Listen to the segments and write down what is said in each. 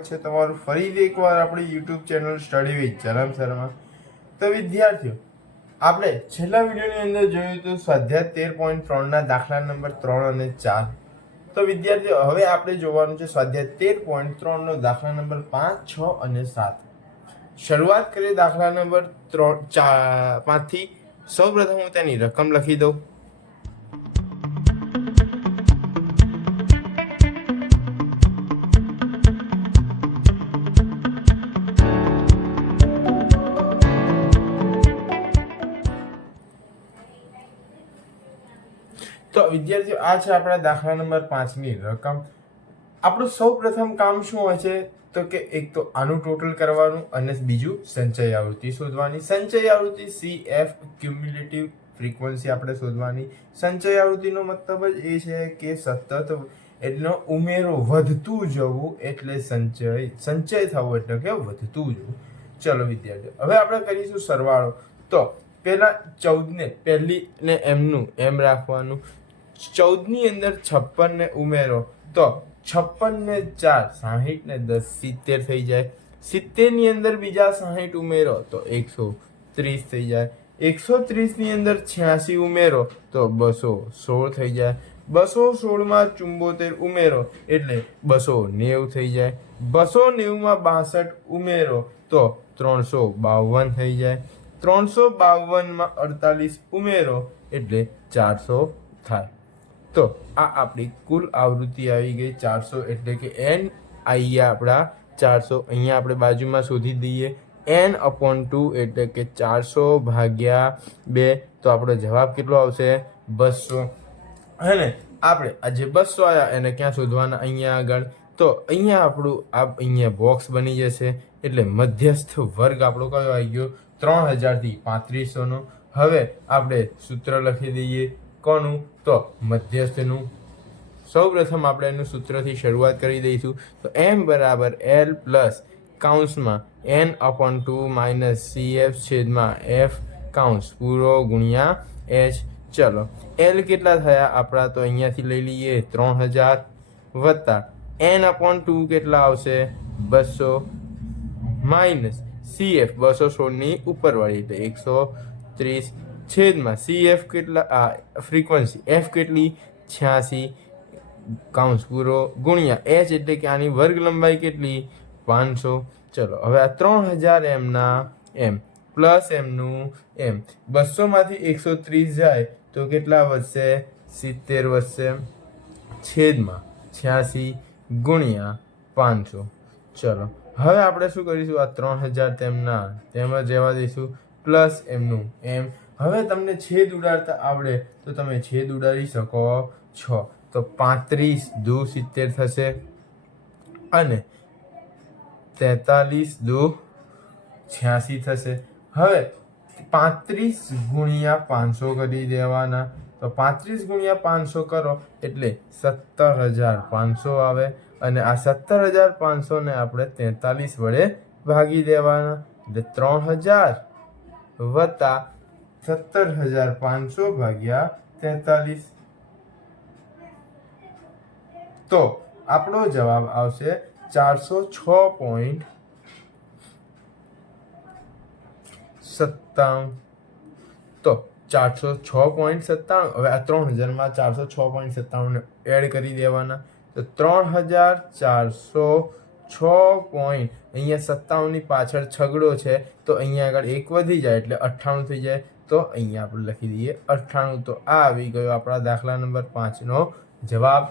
છે તમારું ફરીથી એકવાર આપણી યુટ્યુબ ચેનલ સ્ટડી વિથ જનમ શર્મા. તો વિદ્યાર્થીઓ, આપણે છેલ્લા વિડીયોની અંદર જોયું હતું સ્વાધ્યાય 13.3 દાખલા નંબર 3 અને 4. તો વિદ્યાર્થીઓ, હવે આપણે જોવાનું છે સ્વાધ્યાય 13.3 નો દાખલા નંબર 5, 6 અને 7. શરૂઆત કરીએ દાખલા નંબર 5 થી. સૌપ્રથમ હું તેની રકમ લખી દઉં. તો વિદ્યાર્થીઓ, આ છે આપણા દાખલા નંબર 5 ની રકમ. આપણું સૌ પ્રથમ કામ શું હોય છે? તો કે એક તો આનું ટોટલ કરવાનું અને બીજું સંચય આવૃત્તિ શોધવાની. સંચય આવૃત્તિ CF ક્યુમ્યુલેટિવ ફ્રીક્વન્સી આપણે શોધવાની. સંચય આવૃત્તિનો મતલબ જ એ છે કે સતત એનો ઉમેરો વધતું જવું એટલે સંચય થવો એટલે કે વધતું જવું. ચલો વિદ્યાર્થીઓ, હવે આપણે કરીશું સરવાળો. તો પેલા 14 ને પહેલી ને એમનું એમ રાખવાનું. 14 ની અંદર 56 ને ઉમેરો તો 56 ને 4 60 ને 10 70 થઈ જાય. 70 ની અંદર બીજા 60 ઉમેરો તો 130 થઈ જાય. 130 ની અંદર 86 ઉમેરો તો 216 થઈ જાય. 216 માં 74 ઉમેરો એટલે 290 થઈ જાય. 290 માં 62 ઉમેરો તો 352 થઈ જાય. 352 માં 48 ઉમેરો એટલે 400 થાય. તો આ આપણી કુલ આવૃત્તિ આવી ગઈ 400, એટલે કે n અહીંયા આપણા 400 અહીંયા આપણે બાજુમાં શોધી દઈએ. n/2 એટલે કે 400 ભાગ્યા 2. તો આપણો જવાબ કેટલો આવશે? 200. અને આપણે આ જે 200 આવ્યા એને ક્યાં શોધવાના? અહીંયા આગળ. તો અહીંયા આપણું અહીંયા બોક્સ બની જશે. એટલે મધ્યસ્થ વર્ગ આપણો કયો આવી ગયો? 3000 થી 3500 નો. હવે આપણે સૂત્ર લખી દઈએ. કોનું? તો મધ્યસ્થનું. સૌ પ્રથમ આપણે એનું સૂત્રથી શરૂઆત કરી દઈશું. તો m બરાબર l પ્લસ કાઉન્સમાં n/2 માઇનસ CF છેદમાં f કાઉન્સ પૂરો ગુણ્યા h. ચલો, l કેટલા થયા આપણા? તો અહીંયાથી લઈ લઈએ 3000 વત્તા n/2 કેટલા આવશે? 200 માઇનસ CF 216 ની ઉપરવાળી એટલે 130 છેદમાં CF કેટલા ફ્રીક્વન્સી f કેટલી? 86 કાઉન્સ પૂરો ગુણ્યા h એટલે કે આની વર્ગ લંબાઈ કેટલી? 500. ચલો, હવે આ 3000 m ના m પ્લસ એમનું m 200 માંથી 130 જાય તો કેટલા વધશે? 70 વધશે છેદમાં 86 ગુણ્યા 500. ચલો, હવે આપણે શું કરીશું? આ 3000 તેમના તેમાં જવા દઈશું પ્લસ એમનું m. હવે તમને છેદ ઉડાડતા આવડે તો તમે છેદ ઉડાડી શકો છો. તો 35 દુ 70 થશે અને 43 દુ 86 થશે. હવે 35 ગુણ્યા 500 કરી દેવાના. તો 35 ગુણ્યા 500 કરો એટલે 17500 આવે. અને આ 17500 ને આપણે 43 વડે ભાગી દેવાના. એટલે 3000 વત્તા 17500 ભાગ્યા 43. તો આપણો જવાબ આવશે 406.97. તો 406.97. હવે આ 3000 માં 406.97 ને એડ કરી દેવાના. તો 3406. અહીંયા 57 ની પાછળ છગડો છે તો અહીંયા આગળ 1 વધી જાય એટલે 98 થઈ જાય. તો અહીંયા આપણે લખી દઈએ 98. તો આ આવી ગયો આપણા દાખલા નંબર 5 નો જવાબ.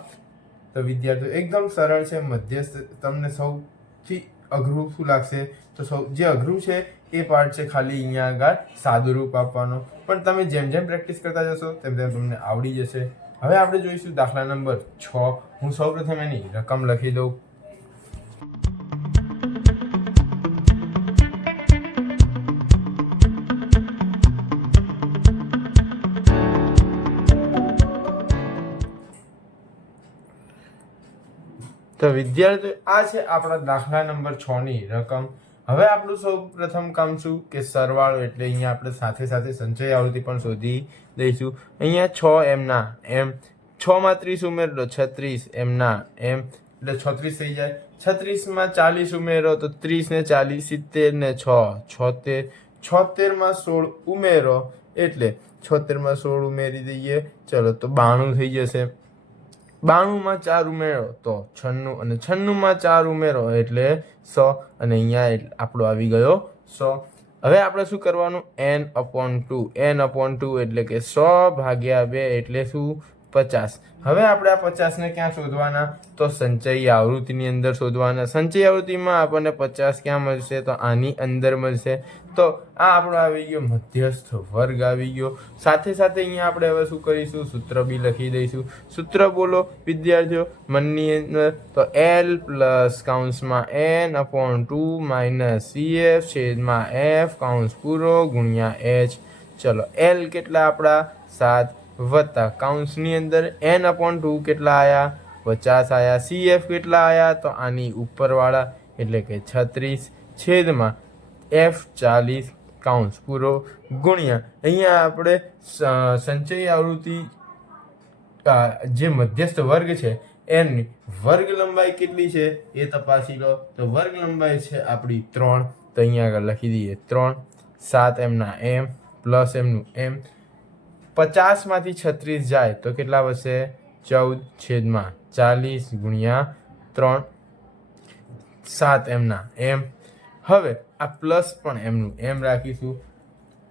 તો વિદ્યાર્થીઓ, એકદમ સરળ છે. મધ્યસ્થ તમને સૌથી અઘરું શું લાગશે? તો જે અઘરું છે એ પાર્ટ છે ખાલી અહીંયા આગળ સાદું રૂપ આપવાનો. પણ તમે જેમ જેમ પ્રેક્ટિસ કરતા જશો તેમ તેમ તમને આવડી જશે. હવે આપણે જોઈશું દાખલા નંબર 6. હું સૌપ્રથમ એની રકમ લખી દઉં. તો વિદ્યાર્થીઓ, આ છે આપણા દાખલા નંબર 6 ની રકમ. હવે આપણું સૌ પ્રથમ કામ શું? કે સરવાળો. એટલે અહીંયા આપણે સાથે સાથે સંચય આવૃત્તિ પણ શોધી દઈશું. અહીંયા 6 m ના m 6 માં 30 ઉમેરો 36 m ના m એટલે 36 થઈ જાય. 36 માં 40 ઉમેરો તો 30 ને 40 70 ને 6 76 76 માં 16 ઉમેરો એટલે 76 માં 16 ઉમેરી દઈએ, ચલો તો 92 થઈ જશે। 92 માં 4 ઉમેરો તો 96 અને 96 માં 4 ઉમેરો એટલે 100 અને અહીંયા આપણો આવી ગયો 100। હવે આપણે શું કરવાનું, n/2 n/2 એટલે કે 100/2 એટલે શું 50। હવે આપણે આ 50 ને ક્યાં શોધવાના, તો સંચયી આવૃત્તિની અંદર શોધવાના। સંચયી આવૃત્તિમાં આપણને 50 ક્યાં મળશે, તો આની અંદર મળશે। તો આ આપણો આવી ગયો મધ્યસ્થ વર્ગ આવી ગયો। સાથે સાથે અહીંયા આપણે હવે શું કરીશું, સૂત્ર બી લખી દઈશું। સૂત્ર બોલો વિદ્યાર્થીઓ મનની અંદર, તો L પ્લસ કૌંસમાં n/2 માઇનસ CF છેદમાં F કૌંસ પૂરો ગુણ્યા H। ચલો L કેટલા આપણા 7 વત્તા કૌંસની અંદર n/2 કેટલા આયા 50 આયા, CF કેટલા આયા તો આની ઉપરવાળા એટલે કે 36 છેદમાં F 40 કૌંસ પૂરો ગુણ્યા અહીંયા આપણે સંચયી આવૃત્તિ જે મધ્યસ્થ વર્ગ છે એની વર્ગ લંબાઈ કેટલી છે એ તપાસી લો। તો વર્ગ લંબાઈ છે આપણી 3, તો અહીંયા આગળ લખી દઈએ 3 7 એમના m પ્લસ એમનું m। 50 માંથી 36 જાય તો કેટલા વધશે 14 છેદમાં 40 ગુણ્યા 3 7 એમના m। હવે આ પ્લસ પણ એમનું m રાખીશું।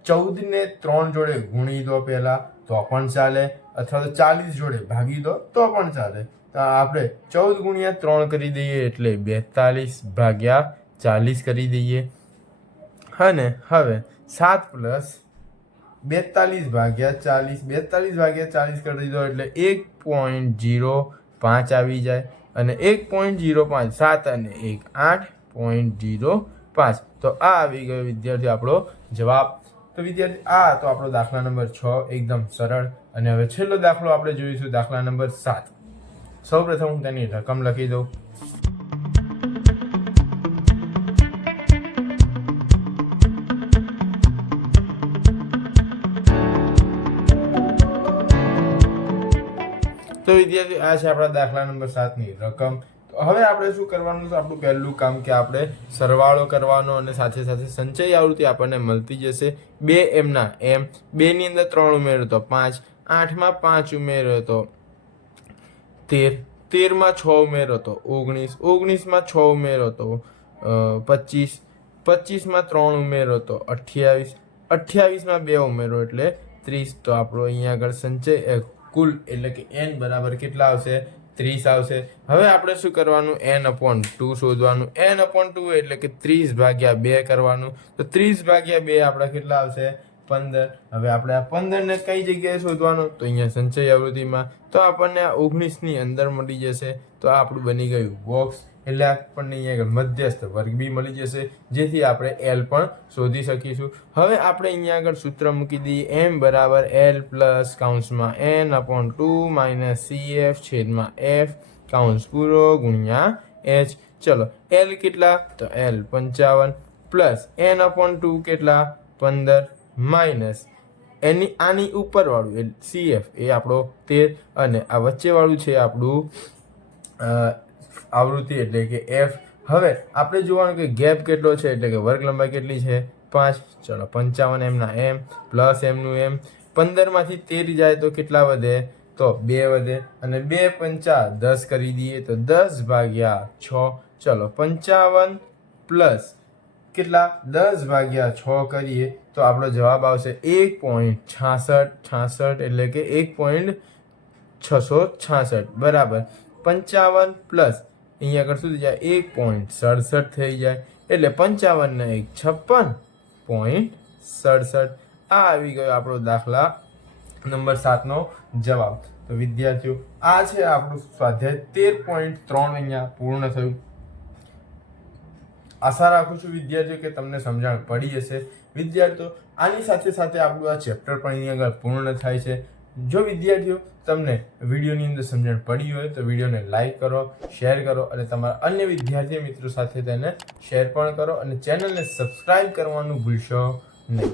14 ને 3 જોડે ગુણી દો પહેલા તો પણ ચાલે, અથવા તો 40 જોડે ભાગી દો તો પણ ચાલે। તો આપણે 14 ગુણ્યા 3 કરી દઈએ એટલે 42/40 કરી દઈએ। અને હવે 7 પ્લસ 42/40 42/40 કરી દીધો એટલે 1.05 આવી જાય અને 1.05 7 અને 1 8.05। તો આ આવી ગયો વિદ્યાર્થી આપણો જવાબ। તો વિદ્યાર્થી આ તો આપણો દાખલા નંબર 6 એકદમ સરળ। અને હવે છેલ્લો દાખલો આપણે જોઈશું, દાખલા નંબર 7। સૌપ્રથમ હું તેની રકમ લખી દઉં। તો વિદ્યાર્થી આ છે આપણા દાખલા નંબર 7 ની રકમ। તો હવે આપણે શું કરવાનું છે, આપણું પહેલું કામ કે આપણે સરવાળો કરવાનો અને સાથે સાથે સંચયી આવૃત્તિ આપણને મળતી જશે। 2 એમના m, 2 ની અંદર 3 ઉમેરો તો 5, 8 માં 5 ઉમેરો તો 13, 13 માં 6 ઉમેરો તો 19, 19 માં 6 ઉમેરો તો 25, 25 માં 3 ઉમેરો તો 28, 28 માં 2 ઉમેરો એટલે 30। તો આપણો અહીંયા આગળ સંચય કુલ એટલે કે n બરાબર કેટલા આવશે 30 આવશે। હવે આપણે શું કરવાનું, n/2 શોધવાનું। n/2 એટલે કે 30/2 કરવાનું। તો 30/2 આપણા કેટલા આવશે 15। હવે આપણે આ 15 ને કઈ જગ્યાએ શોધવાનું, તો અહીંયા સંચયી આવૃત્તિમાં। તો આપણને આ 19 ની અંદર મળી જશે। તો આ આપણું બની ગયું બોક્સ, એટલે આપણને અહીંયા મધ્યસ્થ વર્ગ બી મળી જશે, જેથી આપણે L પણ શોધી શકીશું। હવે આપણે અહીંયા આગળ સૂત્ર મૂકી દઈએ, m બરાબર L પ્લસ કૌંસમાં n/2 માઇનસ CF છેદમાં F કૌંસ પૂરો ગુણ્યા H। ચલો L કેટલા, તો L 55 પ્લસ n/2 કેટલા 15 માઇનસ આની ઉપરવાળું CF એ આપણો 13 અને આ વચ્ચેવાળું છે આપણું આવૃત્તિ એટલે કે F। હવે આપણે જોવાનું કે ગેપ કેટલો છે એટલે કે વર્ગ લંબાઈ કેટલી છે 5। ચલો 55 એમના m પ્લસ એમનું m, 15 માંથી 13 જાય તો કેટલા વધે, તો 2 વધે અને 2 5 10 કરી દઈએ તો 10/6। ચલો 55 પ્લસ કેટલા 10/6 કરીએ તો આપણો જવાબ આવશે 1.66 એટલે કે 1.666 બરાબર 55 પ્લસ અહીંયા આગળ શું થઈ જાય 1.67 થઈ જાય એટલે 55 ને 1 56.67। આ આવી ગયો આપણો દાખલા નંબર 7 નો જવાબ। તો વિદ્યાર્થીઓ આ છે આપણું સ્વાધ્યાય 13.3 અહીંયા પૂર્ણ થયું। આશા રાખું છું વિદ્યાર્થીઓ કે તમને સમજણ પડી હશે। વિદ્યાર્થીઓ આની સાથે સાથે આપણું આ ચેપ્ટર પણ અહીં આગળ પૂર્ણ થાય છે। જો વિદ્યાર્થીઓ તમને વિડીયોની અંદર સમજણ પડી હોય તો વિડીયોને લાઈક કરો, શેર કરો અને તમારા અન્ય વિદ્યાર્થી મિત્રો સાથે તેને શેર પણ કરો અને ચેનલને સબસ્ક્રાઇબ કરવાનું ભૂલશો નહીં।